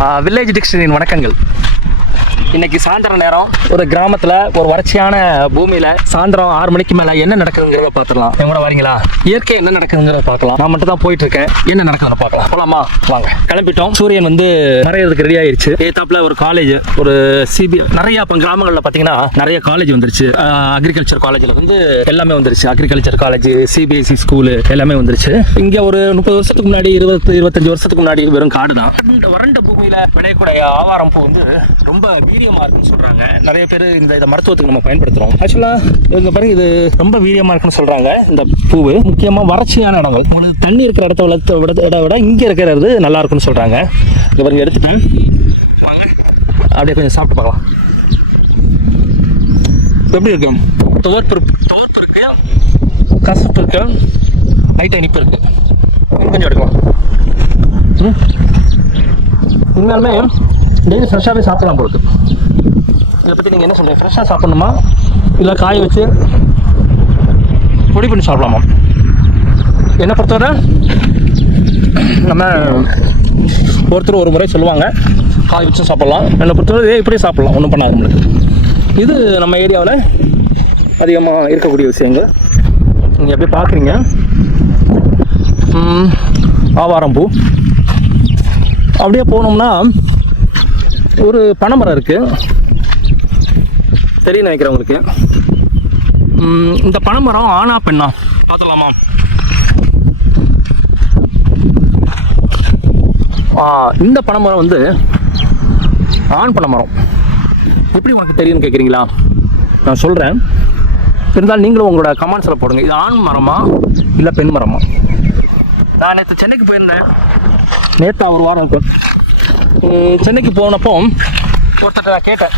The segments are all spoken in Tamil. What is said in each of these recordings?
வில்லேஜ் டிக்ஷனரியின் வணக்கங்கள். இன்னைக்கு சாயந்தர நேரம் ஒரு கிராமத்தில் ஒரு வறட்சியான பூமியில் சாயந்தரம் 6 மணிக்கு மேலே என்ன நடக்குதுங்கிறத பார்த்துடலாம். என் கூட வரீங்களா? இயற்கை என்ன நடக்குதுங்கிறத பார்க்கலாம். நான் மட்டும் தான் போயிட்டு இருக்கேன். என்ன நடக்குதுன்னு பார்க்கலாம். போலாமா? வாங்க. கிளம்பிட்டோம். சூரியன் மறையிறதுக்கு ரெடி ஆயிடுச்சு. ஏத்தாப்புல ஒரு காலேஜ், ஒரு சிபி நிறைய இப்போ கிராமங்களில் பார்த்தீங்கன்னா நிறைய காலேஜ் வந்துருச்சு. அக்ரிகல்ச்சர் காலேஜில் எல்லாமே வந்துருச்சு. அக்ரிகல்ச்சர் காலேஜ், சிபிஎஸ்சி ஸ்கூலு எல்லாமே வந்துருச்சு. இங்கே ஒரு 30 வருஷத்துக்கு முன்னாடி 20-25 வருஷத்துக்கு முன்னாடி வெறும் காடு தான். வறண்ட பூமியில் விளையக்கூடிய ஆவாரம் பூ ரொம்ப வீரியமா இருக்குன்னு சொல்றாங்க. நிறைய பேர் இதை மருத்துவத்துக்கு நம்ம பயன்படுத்துறோம். ஆக்சுவலா இவங்க பாருங்க, இது ரொம்ப வீரியமா இருக்குன்னு சொல்றாங்க. இந்த பூவு முக்கியமா வறட்சியான இடங்கள், உங்களுக்கு தண்ணி இருக்கிற இடத்த விட இங்க இருக்கிறது நல்லா இருக்குன்னு சொல்றாங்க. இங்க பாருங்க, எடுத்துட்டேன். அப்படியே கொஞ்சம் சாப்பிட்டு பார்க்கலாம். எப்படி இருக்கு? துவர்ப்பு இருக்கு, கசப்பு இருக்கு, லைட் இனிப்பு இருக்கு. கொஞ்சம் எடுக்கலாம். உண்மையாலுமே டெய்லி ஃப்ரெஷ்ஷாகவே சாப்பிடலாம் பொறுத்து. இதை பற்றி நீங்கள் என்ன சொல்கிறீங்க? ஃப்ரெஷ்ஷாக சாப்பிடணுமா இல்லை காய வச்சு பொடி பண்ணி சாப்பிடலாமா? என்னை பொறுத்தவரை நம்ம ஒருத்தர் ஒரு முறை சொல்லுவாங்க காய வச்சு சாப்பிட்லாம். என்னை பொறுத்தவரை இப்படியே சாப்பிட்லாம், ஒன்றும் பண்ணாது நம்மளுக்கு. இது நம்ம ஏரியாவில் அதிகமாக இருக்கக்கூடிய விஷயங்கள். நீங்கள் எப்படி பார்க்குறீங்க, ஆவாரம் பூ. அப்படியே போனோம்னா ஒரு பனைமரம் இருக்குது, தெரியும் நினைக்கிறவங்களுக்கு. இந்த பனைமரம் ஆனா பெண்ணா பார்த்துலாமா? இந்த பனைமரம் ஆண் பனைமரம். எப்படி உனக்கு தெரியும்னு கேட்குறீங்களா? நான் சொல்கிறேன், இருந்தாலும் நீங்களும் உங்களோட கமெண்ட்ஸில் போடுங்க. இது ஆண் மரமா இல்லை பெண் மரமா? நான் நேற்று சென்னைக்கு போயிருந்தேன். நேற்று ஒரு வாரம் இருக்கும். சென்னைக்கு போனப்போ ஒருத்தர் நான் கேட்டேன்.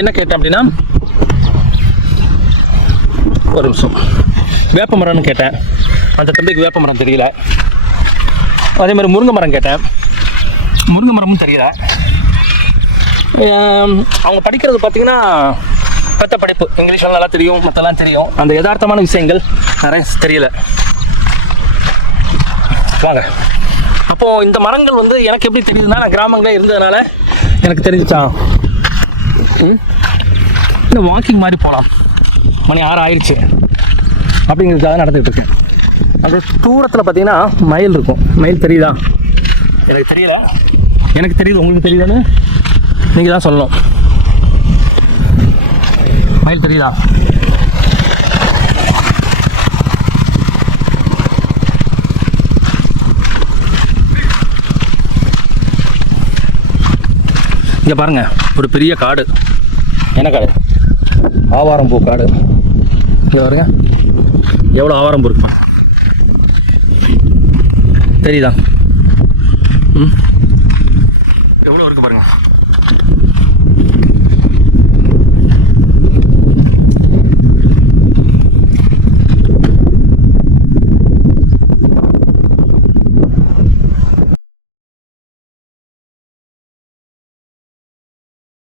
என்ன கேட்டேன் அப்படின்னா, ஒரு நிமிஷம், வேப்ப மரம்னு கேட்டேன். அந்த தம்பிக்கு வேப்ப மரம் தெரியல. அதே மாதிரி முருங்கை மரம் கேட்டேன். முருங்கை மரமும் தெரியல. அவங்க படிக்கிறது பார்த்தீங்கன்னா பெத்த படிப்பு, இங்கிலீஷ்லாம் நல்லா தெரியும், மற்றெல்லாம் தெரியும். அந்த யதார்த்தமான விஷயங்கள் நிறைய தெரியல. வாங்க. அப்போது இந்த மரங்கள் எனக்கு எப்படி தெரியுதுன்னா, நான் கிராமங்களே இருந்ததுனால எனக்கு தெரிஞ்சிச்சா. இன்னும் வாக்கிங் மாதிரி போகலாம். மணி 6 ஆயிடுச்சு அப்படிங்கிறதுக்காக நடந்துகிட்டு இருக்கேன். அந்த தூரத்தில் பார்த்தீங்கன்னா மயில் இருக்கும். மயில் தெரியுதா? எனக்கு தெரியல. எனக்கு தெரியுது, உங்களுக்கு தெரியுதான்னு நீங்கள் தான் சொல்லணும். மயில் தெரியுதா? இங்கே பாருங்கள், ஒரு பெரிய காடு. என்ன காடு? ஆவாரம்பூ காடு. இங்கே பாருங்க, எவ்வளோ ஆவாரம்பூ இருக்கு தெரியுதா? எவ்வளோ இருக்கு பாருங்க.